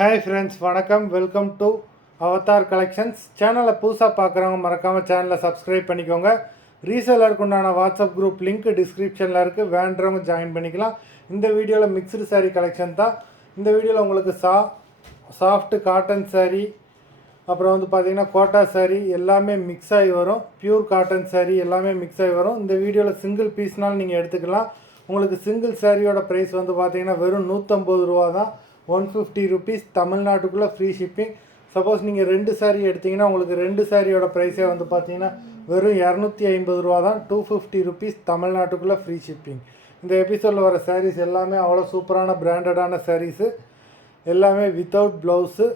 Hi friends, வணக்கம். Welcome to Avatar collections. சேனலை புதுசாக பார்க்குறவங்க மறக்காமல் சேனலை சப்ஸ்கிரைப் பண்ணிக்கோங்க. ரீசேலருக்கு உண்டான வாட்ஸ்அப் குரூப் லிங்க் டிஸ்கிரிப்ஷனில் இருக்குது, வேண்டுறவங்க ஜாயின் பண்ணிக்கலாம். இந்த வீடியோவில் மிக்ஸ்டு சாரீ கலெக்ஷன் தான். இந்த வீடியோவில் உங்களுக்கு சாஃப்ட் காட்டன் சாரீ, அப்புறம் வந்து பார்த்திங்கன்னா கோட்டா சாரீ எல்லாமே மிக்ஸ் ஆகி வரும். பியூர் காட்டன் சாரீ எல்லாமே மிக்ஸ் ஆகி வரும். இந்த வீடியோவில் சிங்கிள் பீஸ்னாலும் நீங்கள் எடுத்துக்கலாம். உங்களுக்கு சிங்கிள் சாரியோட ப்ரைஸ் வந்து பார்த்திங்கன்னா வெறும் 150 ரூபா தான். 150 ருபீஸ் தமிழ்நாட்டுக்குள்ளே ஃப்ரீ ஷிப்பிங். சப்போஸ் நீங்கள் 2 சாரீ எடுத்திங்கன்னா உங்களுக்கு 2 சாரியோட ப்ரைஸே வந்து பார்த்தீங்கன்னா வெறும் 250 ரூபா தான். 250 ருபீஸ் தமிழ்நாட்டுக்குள்ளே ஃப்ரீ ஷிப்பிங். இந்த எபிசோடில் வர சாரீஸ் எல்லாமே அவ்வளோ சூப்பரான பிராண்டடான சாரீஸு, எல்லாமே without blouse.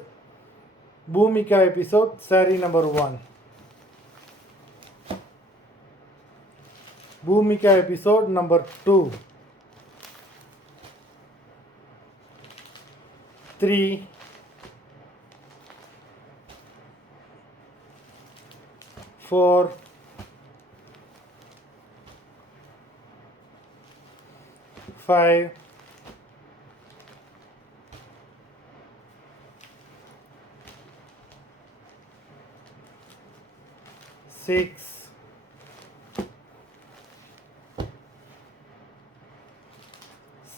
Bhumika episode saree number 1. Bhumika episode number 2, 3, 4, 5, 6,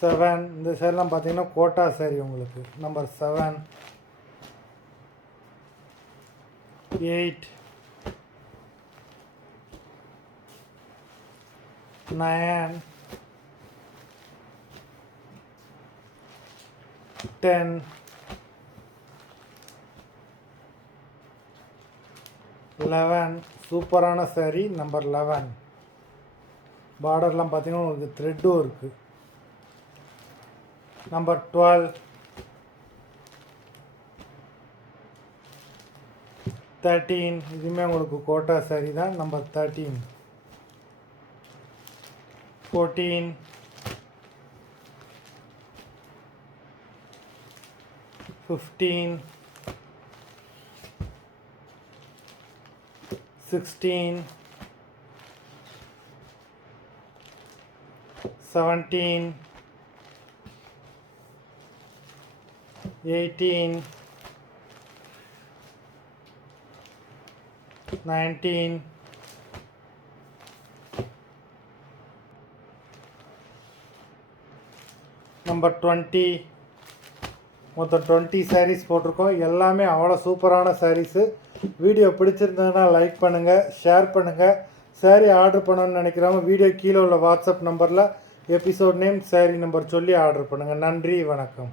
7. இந்த சைடெலாம் பார்த்தீங்கன்னா கோட்டா சாரி உங்களுக்கு நம்பர் 7, 8, 9, 10, 11. சூப்பரான சாரி நம்பர் 11. பார்டர்லாம் பார்த்தீங்கன்னா உங்களுக்கு த்ரெட்டும் இருக்குது. நம்பர் 12, 13. இதுவுமே உங்களுக்கு கோட்டா சாரி தான். Number 13, 14, 15, 16, 17, 18, 19, number 20. மொத்தம் 20 சாரீஸ் போட்டிருக்கோம். எல்லாமே அவ்வளோ சூப்பரான சாரீஸு. வீடியோ பிடிச்சிருந்ததுன்னா லைக் பண்ணுங்கள், ஷேர் பண்ணுங்கள். சாரீ ஆர்டர் பண்ணணும்னு நினைக்கிறவங்க வீடியோ கீழே உள்ள வாட்ஸ்அப் நம்பரில் எபிசோட் நேம், சாரீ நம்பர் சொல்லி ஆர்டர் பண்ணுங்கள். நன்றி, வணக்கம்.